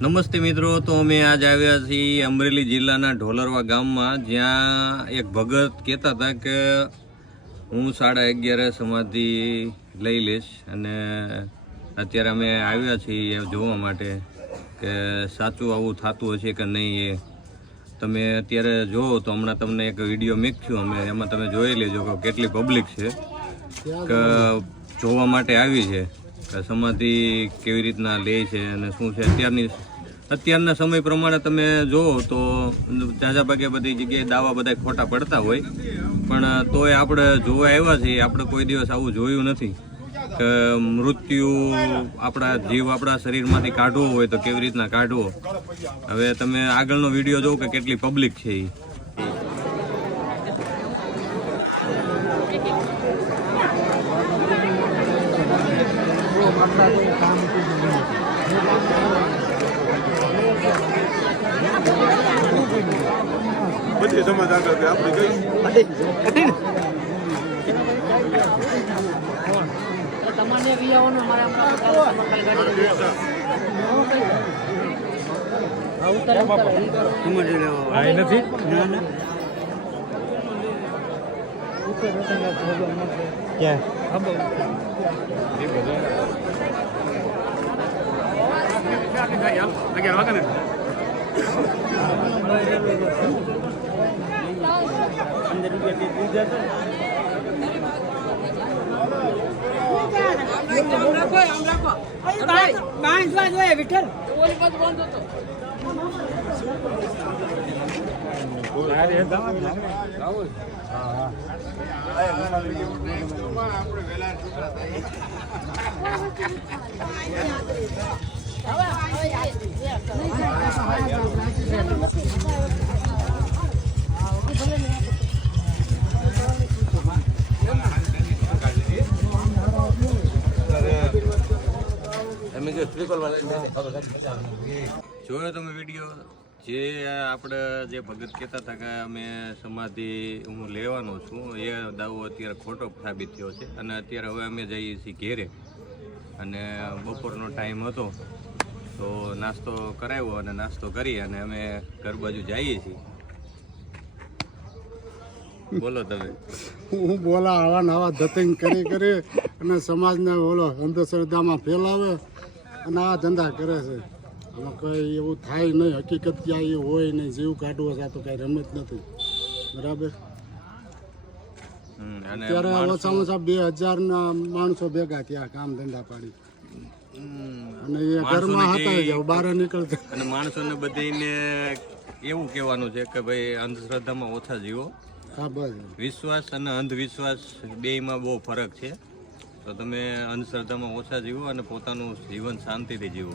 નમસ્તે મિત્રો, તો અમે આજ આવ્યા છીએ અમરેલી જિલ્લાના ઢોલરવા ગામમાં, જ્યાં એક ભગત કહેતા હતા કે હું 11:30 સમાધિ લઈ લઈશ. અને અત્યારે અમે આવ્યા છીએ જોવા માટે કે સાચું આવું થતું હશે કે નહીં. એ તમે અત્યારે જોવો તો હમણાં તમને એક વિડીયો મૂક્યું અમે, એમાં તમે જોઈ લેજો કે કેટલી પબ્લિક છે કે જોવા માટે આવી છે કે સમાધિ કેવી રીતના લે છે અને શું છે. અત્યારના સમય પ્રમાણે તમે જોવો તો ઝાઝા ભાગે બધી જગ્યાએ દાવા બધા ખોટા પડતા હોય, પણ તોય આપણે જોવા આવ્યા છીએ. આપણે કોઈ દિવસ આવું જોયું નથી કે મૃત્યુ આપણા જીવ આપણા શરીરમાંથી કાઢવો હોય તો કેવી રીતના કાઢવો. હવે તમે આગળનો વિડીયો જોવો કે કેટલી પબ્લિક છે. બધી સમજ આગળ કે આપણે કઈ તમને વિયાઓનો મારા નથી વિઠ્ઠલ જોયો તમે વિડીયો? જે આપણે જે ભગત કહેતા હતા કે અમે સમાધિ હું લેવાનો છું, એ દાવો અત્યારે ખોટો સાબિત થયો છે. અને અત્યારે હવે અમે જઈએ છીએ ઘેરે, અને બપોરનો ટાઈમ હતો તો નાસ્તો કરાવ્યો અને નાસ્તો કરી અને અમે ઘર બાજુ જઈએ છીએ. બોલો તમે. હું બોલા આવા નવા ધતિંગ કરી અને સમાજને બોલો અંધશ્રદ્ધામાં ફેલાવે અને આ ધંધા કરે છે. આમાં કંઈ એવું થાય નહીં. હકીકત ક્યાં એ હોય નહીં. જીવ કાઢવો છે તો કાંઈ રમત નથી. બરાબર. અત્યારે ઓછામાં ઓછા 2000 માણસો ભેગા થયા કામ ધંધા પાડી, અને એ ઘરમાં હતા બહાર નીકળતા. અને માણસોને બધાને એવું કહેવાનું છે કે ભાઈ અંધશ્રદ્ધામાં ઓછા જીવો. હા, બસ. વિશ્વાસ અને અંધવિશ્વાસ બેયમાં બહુ ફરક છે. તો તમે અંધશ્રદ્ધામાં ઓછા જીવો અને પોતાનું જીવન શાંતિથી જીવો.